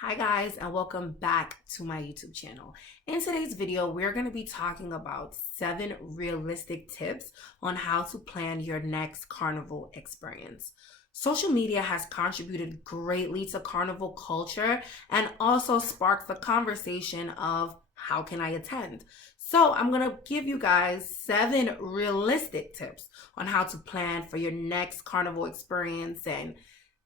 Hi guys, and welcome back to my YouTube channel. In today's video, we're going to be talking about 7 realistic tips on how to plan your next carnival experience. Social media has contributed greatly to carnival culture and also sparked the conversation of how can I attend? So I'm going to give you guys 7 realistic tips on how to plan for your next carnival experience and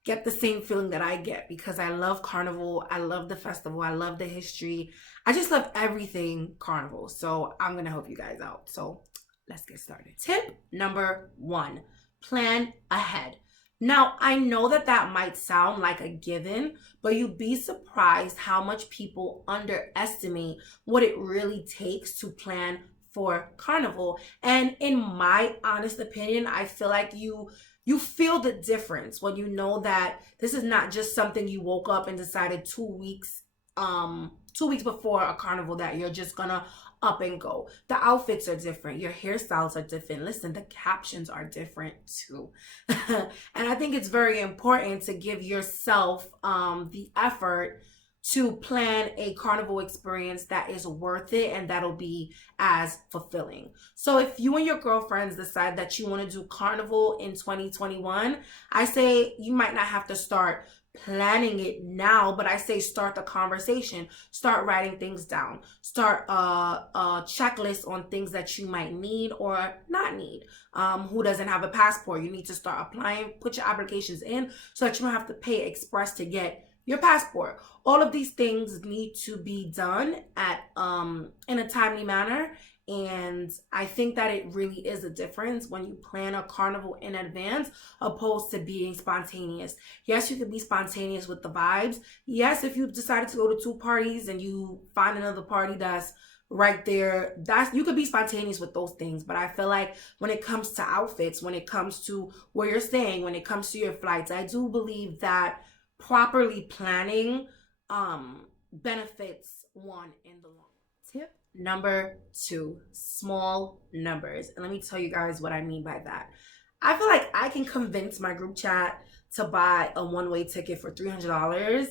get the same feeling that I get, because I love carnival, I love the festival, I love the history. I just love everything carnival. So I'm gonna help you guys out. So let's get started. Tip number 1, plan ahead. Now, I know that might sound like a given, but you'd be surprised how much people underestimate what it really takes to plan for carnival. And in my honest opinion, I feel like you feel the difference when you know that this is not just something you woke up and decided 2 weeks before a carnival that you're just gonna up and go. The outfits are different, your hairstyles are different. Listen, the captions are different too. And I think it's very important to give yourself the effort to plan a carnival experience that is worth it and that'll be as fulfilling. So if you and your girlfriends decide that you want to do carnival in 2021, I say you might not have to start planning it now, but I say start the conversation, start writing things down, start a checklist on things that you might need or not need. Who doesn't have a passport? You need to start applying, put your applications in so that you don't have to pay express to get your passport. All of these things need to be done at in a timely manner, and I think that it really is a difference when you plan a carnival in advance opposed to being spontaneous. Yes, you can be spontaneous with the vibes. Yes, if you've decided to go to 2 parties and you find another party that's right there, that's, you could be spontaneous with those things. But I feel like when it comes to outfits, when it comes to where you're staying, when it comes to your flights, I do believe that properly planning benefits one in the long. Tip number 2, small numbers. And let me tell you guys what I mean by that. I feel like I can convince my group chat to buy a one-way ticket for $300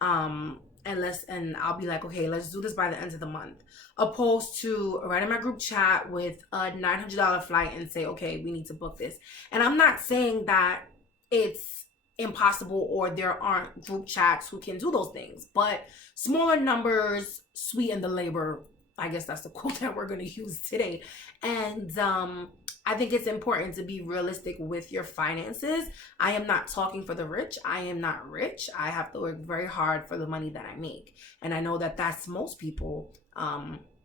and I'll be like, okay, let's do this by the end of the month, opposed to writing my group chat with a $900 flight and say, okay, we need to book this. And I'm not saying that it's impossible or there aren't group chats who can do those things, but smaller numbers sweeten the labor. I guess that's the quote that we're going to use today. And I think it's important to be realistic with your finances. I am not talking for the rich. I am not rich. I have to work very hard for the money that I make, and I know that that's most people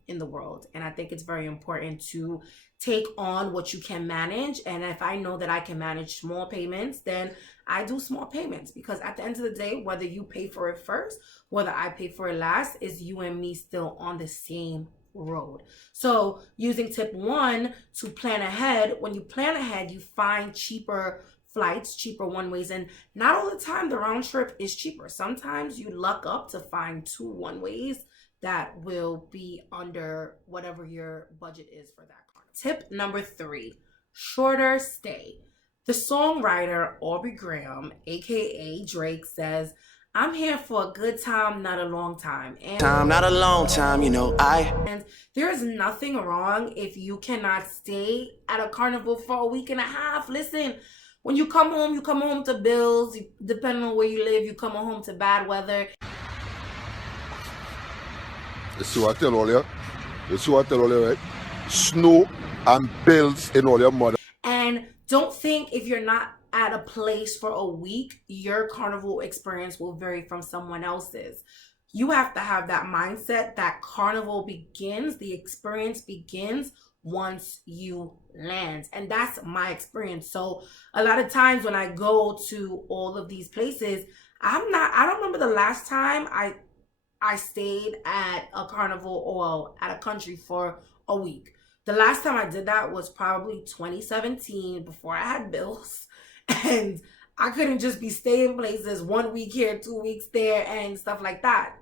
in the world. And I think it's very important to take on what you can manage. And if I know that I can manage small payments, then I do small payments, because at the end of the day, whether you pay for it first, whether I pay for it last, is you and me still on the same road. So using tip 1 to plan ahead, when you plan ahead, you find cheaper flights, cheaper one-ways, and not all the time the round trip is cheaper. Sometimes you luck up to find 2 one-ways that will be under whatever your budget is for that car. Tip number 3, shorter stay. The songwriter Aubrey Graham, aka Drake, says, "I'm here for a good time, not a long time." And Not a long time, and there is nothing wrong if you cannot stay at a carnival for a week and a half. Listen, when you come home to bills. Depending on where you live, you come home to bad weather. You see what I tell all you? Right? Snow and bills in all your mother. And don't think if you're not at a place for a week, your carnival experience will vary from someone else's. You have to have that mindset that carnival begins, the experience begins once you land. And that's my experience. So a lot of times when I go to all of these places, I don't remember the last time I stayed at a carnival or at a country for a week. The last time I did that was probably 2017, before I had bills. And I couldn't just be staying places 1 week here, 2 weeks there, and stuff like that.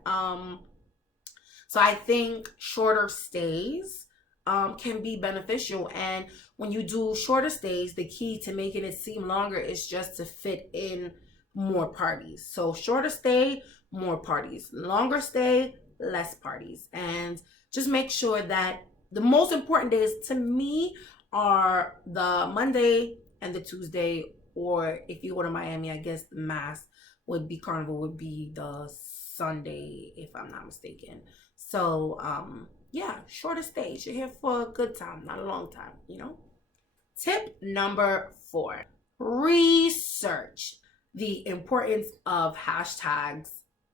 So I think shorter stays can be beneficial. And when you do shorter stays, the key to making it seem longer is just to fit in more parties. So shorter stay, more parties. Longer stay, less parties. And just make sure that the most important days to me are the Monday and the Tuesday, or if you go to Miami, I guess the mass would be Carnival would be the Sunday, if I'm not mistaken. So yeah, shorter stays. You're here for a good time, not a long time, you know? Tip number 4, research the importance of hashtags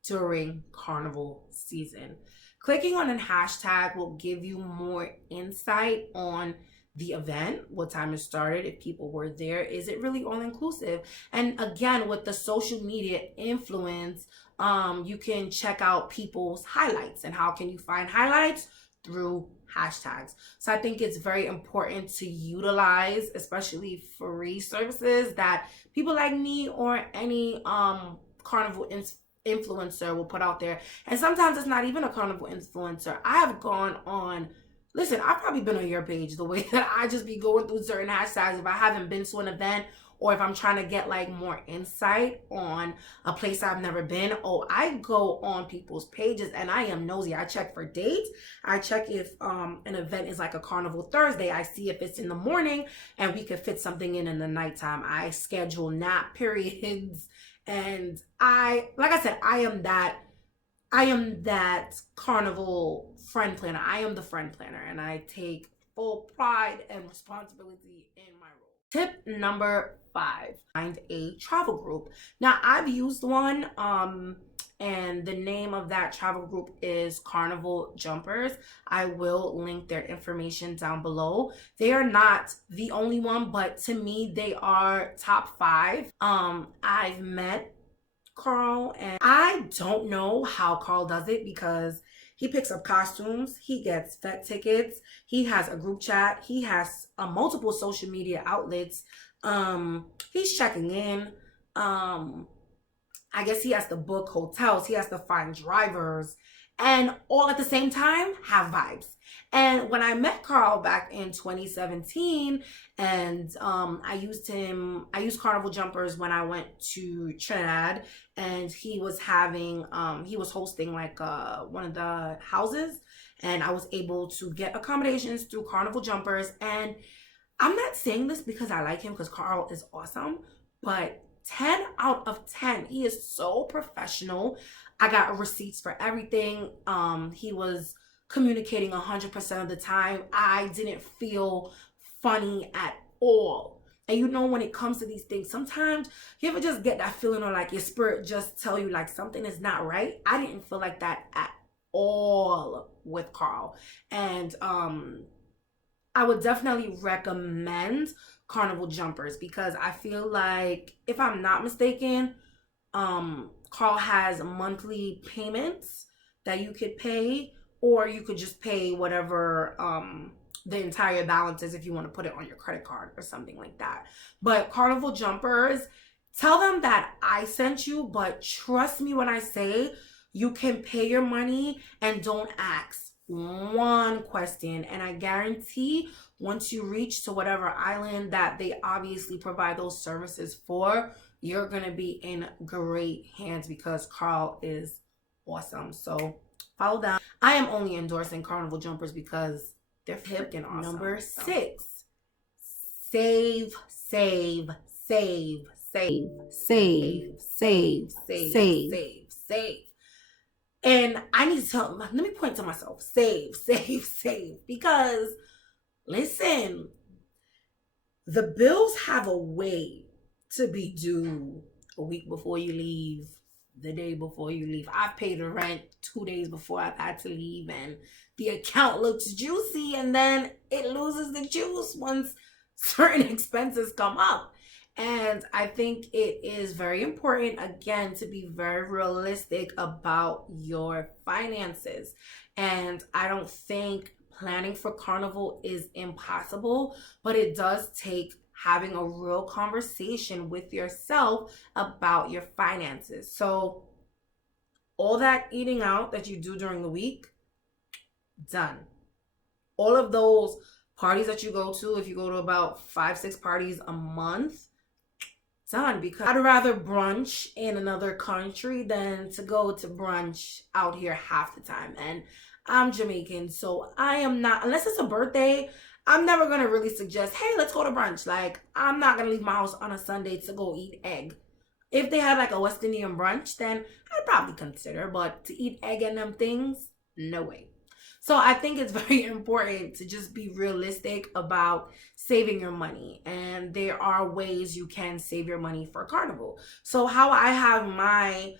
during Carnival season. Clicking on a hashtag will give you more insight on the event, what time it started, if people were there, is it really all inclusive? And again, with the social media influence, you can check out people's highlights. And how can you find highlights? Through hashtags. So I think it's very important to utilize, especially free services that people like me or any Carnival influencer will put out there. And sometimes it's not even a Carnival influencer. I have gone on, listen, I've probably been on your page the way that I just be going through certain hashtags if I haven't been to an event, or if I'm trying to get like more insight on a place I've never been. Oh, I go on people's pages and I am nosy. I check for dates. I check if an event is like a Carnival Thursday. I see if it's in the morning and we could fit something in the nighttime. I schedule nap periods. And like I said, I am that Carnival friend planner. I am the friend planner, and I take full pride and responsibility in my role. Tip number 5, find a travel group. Now, I've used one, and the name of that travel group is Carnival Jumpers. I will link their information down below. They are not the only one, but to me, they are top 5. I've met Carl, and I don't know how Carl does it, because he picks up costumes, he gets vet tickets, he has a group chat, he has multiple social media outlets, he's checking in, I guess he has to book hotels, he has to find drivers, and all at the same time have vibes. And when I met Carl back in 2017, and I used Carnival Jumpers when I went to Trinidad, and he was hosting like one of the houses, and I was able to get accommodations through Carnival Jumpers. And I'm not saying this because I like him, because Carl is awesome, but 10 out of 10. He is so professional. I got receipts for everything. He was communicating 100% of the time. I didn't feel funny at all. And you know, when it comes to these things, sometimes you ever just get that feeling, or like your spirit just tell you like something is not right. I didn't feel like that at all with Carl. And I would definitely recommend Carnival Jumpers, because I feel like, if I'm not mistaken, Carl has monthly payments that you could pay, or you could just pay whatever the entire balance is if you want to put it on your credit card or something like that. But Carnival Jumpers, tell them that I sent you, but trust me when I say you can pay your money and don't ask one question. And I guarantee once you reach to whatever island that they obviously provide those services for, you're going to be in great hands, because Carl is awesome. So follow down. I am only endorsing Carnival Jumpers because they're freaking awesome. Number 6, save, save, save, save, save, save, save, save. And I need to let me point to myself, save, save, save, because listen, the bills have a way to be due a week before you leave, the day before you leave. I've paid the rent 2 days before I've had to leave, and the account looks juicy, and then it loses the juice once certain expenses come up. And I think it is very important, again, to be very realistic about your finances. And I don't think planning for Carnival is impossible, but it does take having a real conversation with yourself about your finances. So all that eating out that you do during the week, done. All of those parties that you go to, if you go to about 5-6 parties a month, son, because I'd rather brunch in another country than to go to brunch out here half the time. And I'm Jamaican, so I am not, unless it's a birthday, I'm never gonna really suggest, hey, let's go to brunch. Like, I'm not gonna leave my house on a Sunday to go eat egg. If they had like a West Indian brunch, then I'd probably consider, but to eat egg and them things, no way. So I think it's very important to just be realistic about saving your money. And there are ways you can save your money for Carnival. So how I have my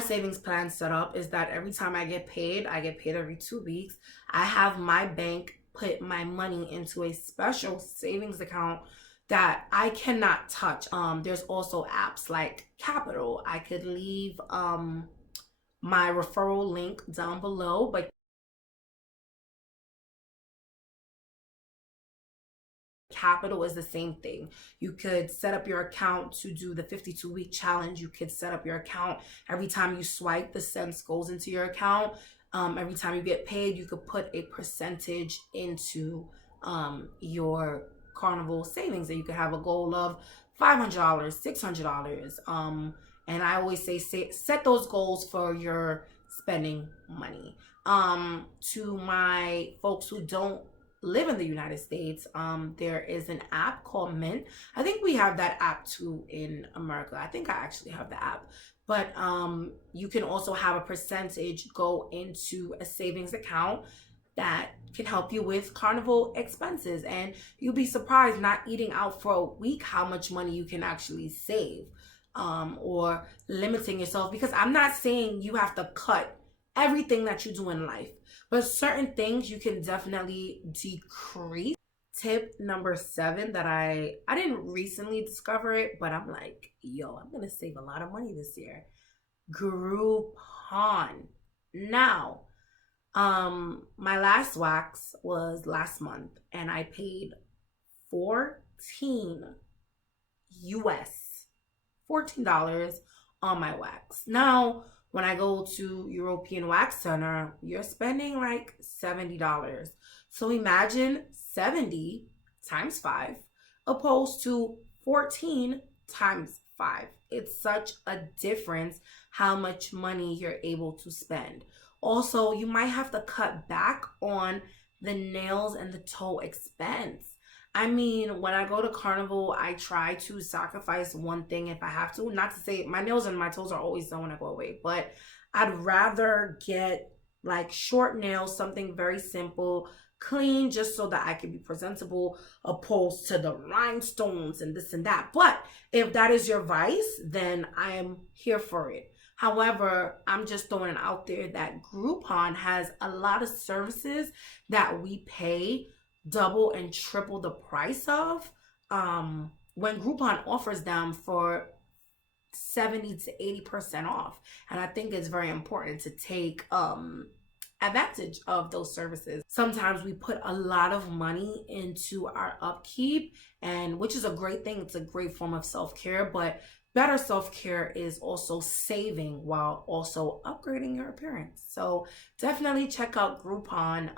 savings plan set up is that every time I get paid every 2 weeks. I have my bank put my money into a special savings account that I cannot touch. There's also apps like Capital. I could leave my referral link down below, but Capital is the same thing. You could set up your account to do the 52-week challenge. You could set up your account. Every time you swipe, the cents goes into your account. Every time you get paid, you could put a percentage into your Carnival savings, and you could have a goal of $500, $600. And I always say set those goals for your spending money. To my folks who don't live in the United States, there is an app called Mint. I think we have that app too in America. I think I actually have the app. But you can also have a percentage go into a savings account that can help you with Carnival expenses. And you'll be surprised, not eating out for a week, how much money you can actually save, or limiting yourself. Because I'm not saying you have to cut everything that you do in life, but certain things you can definitely decrease. Tip number 7 that I didn't recently discover it, but I'm like, yo, I'm gonna save a lot of money this year. Groupon. Now, my last wax was last month, and I paid $14 on my wax. Now, when I go to European Wax Center, you're spending like $70. So imagine 70 times 5 opposed to 14 times 5. It's such a difference how much money you're able to spend. Also, you might have to cut back on the nails and the toe expense. I mean, when I go to Carnival, I try to sacrifice one thing if I have to. Not to say my nails and my toes are always done when I go away, but I'd rather get like short nails, something very simple, clean, just so that I can be presentable, opposed to the rhinestones and this and that. But if that is your vice, then I am here for it. However, I'm just throwing it out there that Groupon has a lot of services that we pay double and triple the price of when Groupon offers them for 70 to 80% off. And I think it's very important to take advantage of those services. Sometimes we put a lot of money into our upkeep, and which is a great thing. It's a great form of self-care, but better self-care is also saving while also upgrading your appearance. So definitely check out Groupon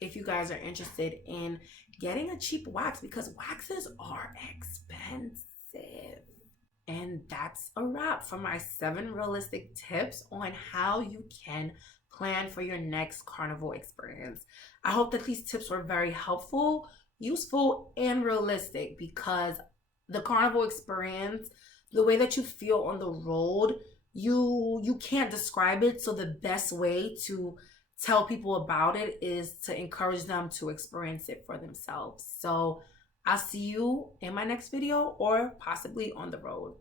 if you guys are interested in getting a cheap wax, because waxes are expensive. And that's a wrap for my 7 realistic tips on how you can plan for your next Carnival experience. I hope that these tips were very helpful, useful, and realistic, because the Carnival experience, the way that you feel on the road, you can't describe it. So the best way to tell people about it is to encourage them to experience it for themselves. So I'll see you in my next video, or possibly on the road.